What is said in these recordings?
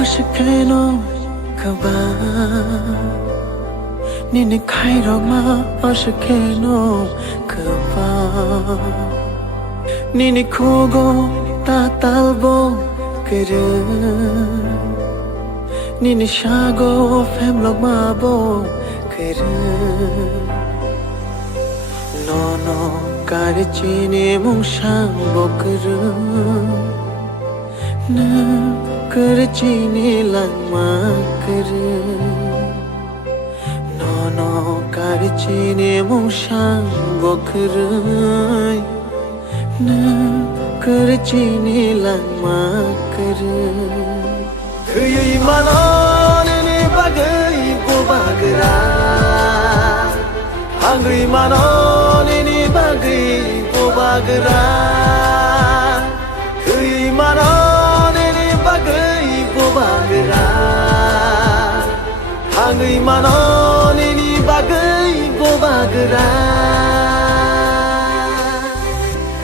aşkeno kaba Nini kairoma aşkeno kaba Nini kogo tatalbo kere Nini shago femlog mabo kere No no karchine mungsang bokere Na karchine langma kere No no karchine mungsang bokere Na karchine langma kere Khuyui manon ni bagai bo bagra Hangui manon ni bagai bo bagra Khuyui manon ni bagai bo bagra Hangui manon ni bagai bo bagra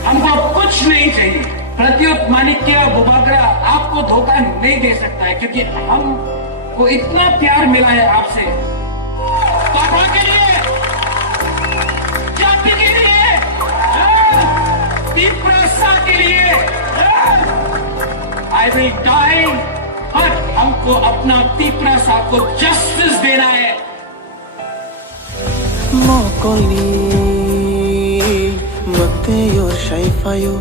हमको कुछ नहीं चाहिए प्रत्युत माणिक्य बुबागरा आपको धोखा नहीं दे सकता है क्योंकि हमको इतना प्यार मिला है आपसे पापा के लिए जाति के लिए दीपरासा के लिए आई विल डाई पर हमको अपना दीपरासा को जस्टिस देना है Mokolni Magtayo shaifayo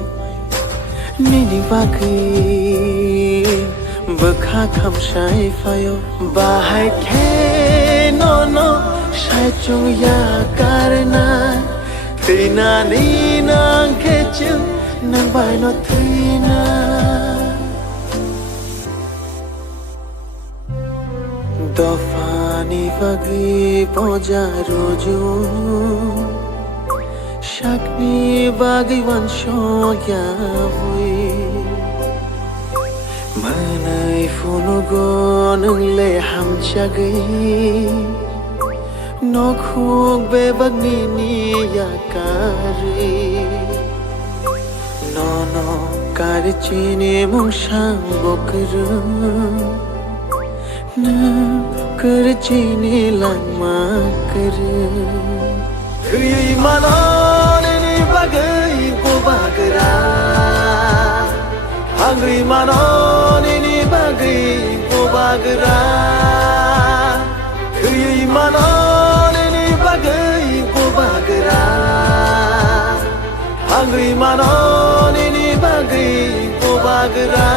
Nini bagi Bakha kham shaifayo Bahai ke no no Shai chung ya karna Tina ni nang kechu Nang bai no tina Dofani bagi poja roju Shakni bagi wansho ya vui Manai funugo nung le ham chagai Nokhuk be bagni ni ya kari No no karchine mungsang bokru Na karchine langma kare Khuyui manon ni bagai bo bagra Hangui manon ni bagai bo bagra Khuyui manon ni bagai bo bagra Hangui manon ni bagai bo bagra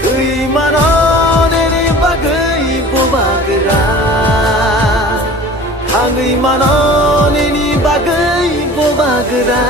Khuyui manon ni bagai bo bagra Hangui manon ni bagai bo bagra